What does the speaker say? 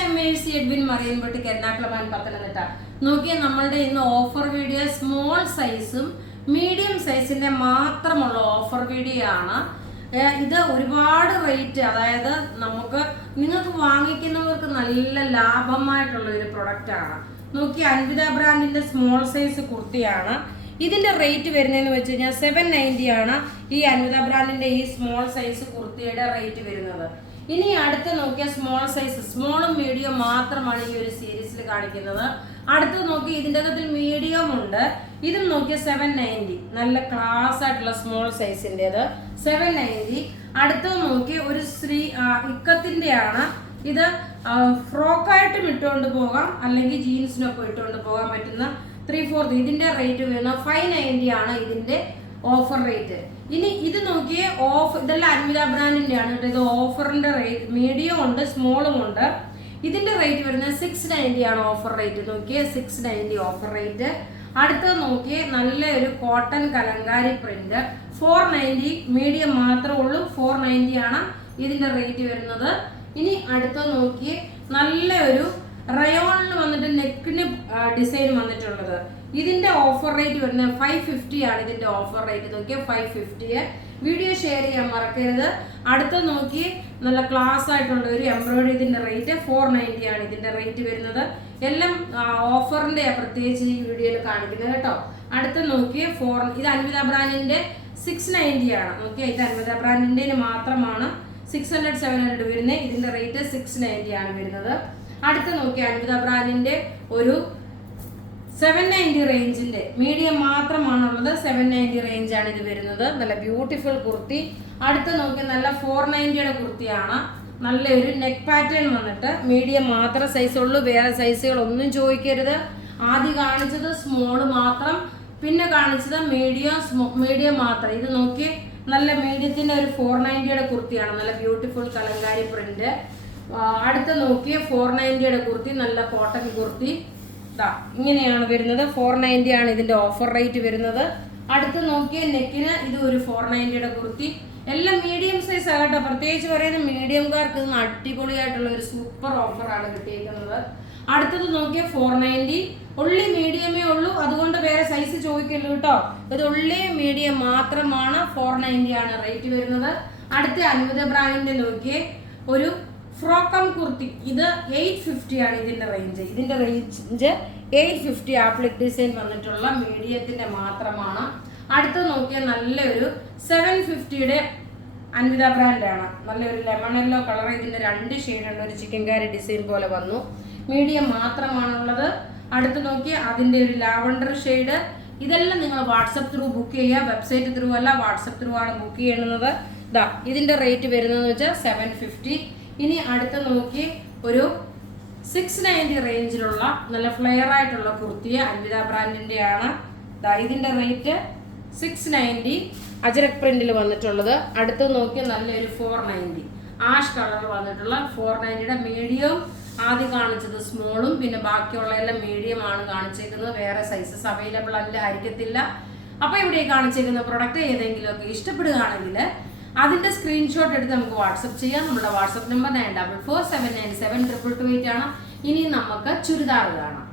I Mercy Edwin Mariyanpetti Ernakulam Pathanamthitta. നോക്കിയാൽ നമ്മളുടെ ഇന്ന് ഓഫർ വീഡിയോ സ്മോൾ സൈസും മീഡിയം സൈസിന്റെ മാത്രമുള്ള ഓഫർ വീഡിയോ ആണ്. ഇത് ഒരുപാട് റേറ്റ്, അതായത് നിങ്ങൾക്ക് വാങ്ങിക്കുന്നവർക്ക് നല്ല ലാഭമായിട്ടുള്ള ഒരു പ്രൊഡക്റ്റ് ആണ്. നോക്കി, അൻവിത ബ്രാൻഡിന്റെ സ്മോൾ സൈസ് കുർത്തിയാണ്. ഇതിന്റെ റേറ്റ് വരുന്നതെന്ന് വെച്ച് കഴിഞ്ഞാൽ 790 ആണ് ഈ അൻവിത ബ്രാൻഡിന്റെ ഈ സ്മോൾ സൈസ് കുർത്തിയുടെ റേറ്റ് വരുന്നത്. ഇനി അടുത്ത് നോക്കിയാൽ സ്മോൾ സൈസ്, സ്മോളും മീഡിയം മാത്രമാണ് ഈ ഒരു സീരീസിൽ കാണിക്കുന്നത്. അടുത്ത് നോക്കി, ഇതിൻ്റെ അകത്തിൽ മീഡിയം ഉണ്ട്. ഇതും നോക്കിയാൽ 790, നല്ല ക്ലാസ് ആയിട്ടുള്ള സ്മോൾ സൈസിൻ്റെത് 790. അടുത്ത് നോക്കി ഒരു ഇക്കത്തിന്റെ ആണ്. ഇത് ഫ്രോക്കായിട്ടും ഇട്ടുകൊണ്ട് പോകാം, അല്ലെങ്കിൽ ജീൻസിനൊപ്പം ഇട്ടുകൊണ്ട് പോകാൻ പറ്റുന്ന 3/4. ഇതിന്റെ റേറ്റ് വരുന്നത് 590 ആണ് ഇതിന്റെ ഓഫർ റേറ്റ്. ഇനി ഇത് നോക്കിയേ, ഇതെല്ലാം അൻവിത ബ്രാൻഡിന്റെ ആണ്. ഇത് ഓഫറിന്റെ റേറ്റ് മീഡിയം ഉണ്ട്, സ്മോളും ഉണ്ട്. ഇതിന്റെ റേറ്റ് വരുന്നത് 690 ആണ് ഓഫർ റേറ്റ്. നോക്കിയേ, 690 ഓഫർ റേറ്റ്. അടുത്തത് നോക്കിയേ, നല്ല ഒരു കോട്ടൺ കലങ്കാരി പ്രിന്റ് 490, മീഡിയം മാത്രമേ ഉള്ളൂ. 490 ആണ് ഇതിന്റെ റേറ്റ് വരുന്നത്. ഇനി അടുത്തത് നോക്കിയേ, നല്ല ഒരു റയോണിൽ വന്നിട്ട് നെക്കിന് ഡിസൈൻ വന്നിട്ടുള്ളത്. ഇതിന്റെ ഓഫർ റേറ്റ് വരുന്നത് 550 ആണ് ഇതിന്റെ ഓഫർ റേറ്റ്. നോക്കിയാൽ 550. വീഡിയോ ഷെയർ ചെയ്യാൻ മറക്കരുത്. അടുത്ത നോക്കി, നല്ല ക്ലാസ് ആയിട്ടുള്ള ഒരു എംബ്രോയിഡറി. ഇതിന്റെ റേറ്റ് 490 ആണ് ഇതിന്റെ റേറ്റ് വരുന്നത്. എല്ലാം ഓഫറിന്റെ പ്രത്യേകിച്ച് ഈ വീഡിയോയിൽ കാണിക്കുന്നത് കേട്ടോ. അടുത്ത നോക്കിയേ, ഇത് അൻവിത ബ്രാൻഡിന്റെ 690 ആണ്. നോക്കിയാൽ ഇത് അൻവിത ബ്രാൻഡിന്റെ മാത്രമാണ് 600-700 വരുന്നത്. ഇതിന്റെ റേറ്റ് 690 ആണ് വരുന്നത്. അടുത്ത നോക്കിയാൽ അൻവിത ബ്രാൻഡിന്റെ ഒരു 790 റേഞ്ചിന്റെ മീഡിയം മാത്രമാണുള്ളത്. 790 റേഞ്ചാണ് ഇത് വരുന്നത്. നല്ല ബ്യൂട്ടിഫുൾ കുർത്തി. അടുത്ത് നോക്കി, നല്ല 490യുടെ കുർത്തിയാണ്. നല്ലൊരു നെക്ക് പാറ്റേൺ വന്നിട്ട് മീഡിയം മാത്രം സൈസ് ഉള്ളൂ, വേറെ സൈസുകൾ ഒന്നും ചോദിക്കരുത്. ആദ്യം കാണിച്ചത് സ്മോള് മാത്രം, പിന്നെ കാണിച്ചത് മീഡിയം മാത്രം. ഇത് നോക്കി, നല്ല മീഡിയത്തിന്റെ ഒരു 490യുടെ കുർത്തിയാണ്. നല്ല ബ്യൂട്ടിഫുൾ കലങ്കാരി പ്രിന്റ്. അടുത്ത് നോക്കിയ 490യുടെ കുർത്തി, നല്ല കോട്ടൺ കുർത്തി. ഇങ്ങനെയാണ് വരുന്നത്. 490 ആണ് ഇതിന്റെ ഓഫർ റേറ്റ് വരുന്നത്. അടുത്ത് നോക്കിയ നെക്കിന് ഇത് ഒരു 490യുടെ കുർത്തി. എല്ലാം മീഡിയം സൈസ് ആകട്ടെ. പ്രത്യേകിച്ച് പറയുന്നത് മീഡിയംകാർക്ക് ഇന്ന് അടിപൊളിയായിട്ടുള്ള ഒരു സൂപ്പർ ഓഫറാണ് കിട്ടിയിരിക്കുന്നത്. അടുത്തത് നോക്കിയ 490, ഉള്ളി മീഡിയമേ ഉള്ളൂ, അതുകൊണ്ട് വേറെ സൈസ് ചോദിക്കല്ലോ കേട്ടോ. ഇത് ഉള്ളി മീഡിയം മാത്രമാണ്. 490 ആണ് റേറ്റ് വരുന്നത്. അടുത്ത അൻവിത ബ്രാൻഡിന്റെ നോക്കിയേ, ഒരു ഫ്രോക്കം കുർത്തി. ഇത് 850 ആണ് ഇതിന്റെ റേഞ്ച്. ഇതിന്റെ റേഞ്ച് 850. ആപ്ലിക് ഡിസൈൻ വന്നിട്ടുള്ള മീഡിയത്തിന്റെ മാത്രമാണ്. അടുത്ത് നോക്കിയാൽ നല്ലൊരു 750യുടെ അൻവിത ബ്രാൻഡാണ്. നല്ലൊരു ലെമൺ യെല്ലോ കളർ. ഇതിന്റെ 2 ഷെയ്ഡുള്ള ഒരു ചിക്കൻ കാരി ഡിസൈൻ പോലെ വന്നു. മീഡിയം മാത്രമാണുള്ളത്. അടുത്ത് നോക്കിയാൽ അതിന്റെ ഒരു ലാവണ്ടർ ഷെയ്ഡ്. ഇതെല്ലാം നിങ്ങൾ വാട്സപ്പ് ത്രൂ ബുക്ക് ചെയ്യുക. വെബ്സൈറ്റ് ത്രൂ അല്ല, വാട്സപ്പ് ത്രൂ ആണ് ബുക്ക് ചെയ്യുന്നത്. ഇതിന്റെ റേറ്റ് വരുന്നതെന്ന് വെച്ചാൽ 750. ഇനി അടുത്ത് നോക്കി, ഒരു 690 റേഞ്ചിലുള്ള നല്ല ഫ്ലെയർ ആയിട്ടുള്ള കുർത്തിയെ അൻവിത ബ്രാൻഡിന്റെ ആണ്. ഇതിന്റെ റേറ്റ് 690, അജരക് പ്രിന്റിൽ വന്നിട്ടുള്ളത്. അടുത്ത് നോക്കി, നല്ലൊരു 490 ആഷ് കളർ വന്നിട്ടുള്ള 490യുടെ മീഡിയം. ആദ്യം കാണിച്ചത് സ്മോളും, പിന്നെ ബാക്കിയുള്ള എല്ലാം മീഡിയം ആണ് കാണിച്ചേക്കുന്നത്. വേറെ സൈസസ് അവൈലബിൾ ആയിരിക്കത്തില്ല. അപ്പൊ ഇവിടെ കാണിച്ചേക്കുന്ന പ്രൊഡക്റ്റ് ഏതെങ്കിലുമൊക്കെ ഇഷ്ടപ്പെടുകയാണെങ്കിൽ അതിന്റെ സ്ക്രീൻഷോട്ട് എടുത്ത് നമുക്ക് വാട്സപ്പ് ചെയ്യാം. നമ്മുടെ വാട്സപ്പ് നമ്പർ 9447972228 ആണ്. ഇനി നമുക്ക് ചുരിദാർ കാണാം.